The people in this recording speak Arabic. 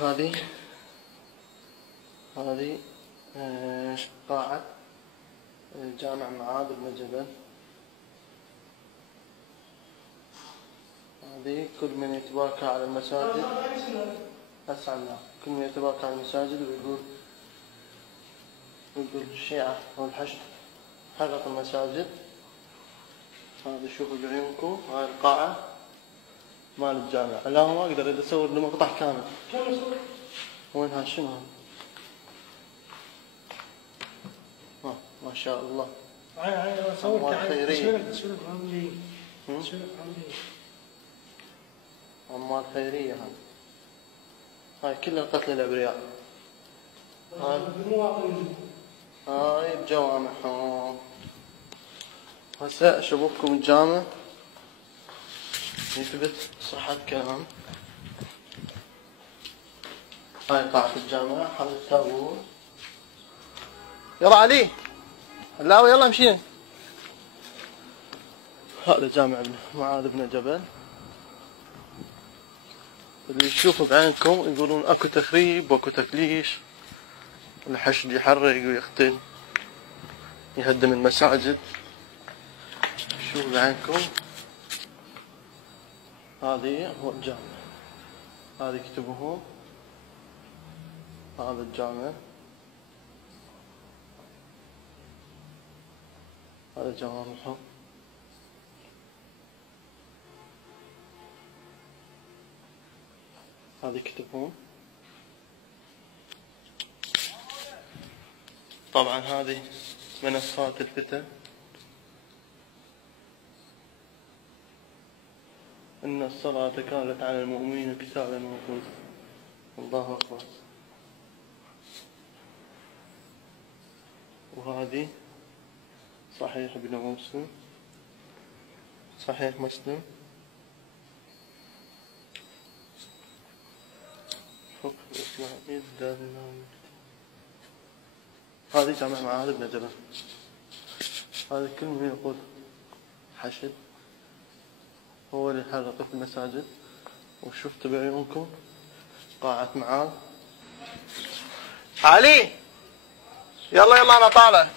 هذه قاعة جامع معاذ بن جبل. هذه كل من يتباكى على المساجد أسعى الله، كل من يتباكى على المساجد ويقول الشيعة والحشد حرق المساجد. هذا شوفوا بعيونكم، هاي القاعة مال الجامع. لا ما أقدر إذا أصور له مقطع كامل. وين ها شنو هذا؟ ما شاء الله. صورت خيرية. تسويق عملية. أموال خيرية هاي كلها قتل الأبرياء. هاي الجوامع. هسه أشوفكم الجامع يثبت صحة كلام. هاي قاعة الجامع، هذا التابوت. يلا علي لا يلا مشينا. هذا جامع معاذ بن جبل. اللي يشوفوا بعينكم يقولون اكو تخريب واكو تكليش، الحشد يحرق ويقتل يهدم المساجد. شوفوا بعينكم، هذه هو الجامع. هذه يكتبوه، هذا الجامع، هذا جوامعهم. هذه يكتبون. طبعا هذه منصات الفتن. إن الصلاة كانت على المؤمنين كتابا موقوتا. الله أكبر. وهذه صحيح ابن مسلم، صحيح مسلم، فقه الإسلامي الدارمي. هذه جامع معاذ بن جبل. هذا كل من يقول حشد هو اللي حرق في المساجد. وشفت بعيونكم قاعة معاذ. علي يلا أنا طالع.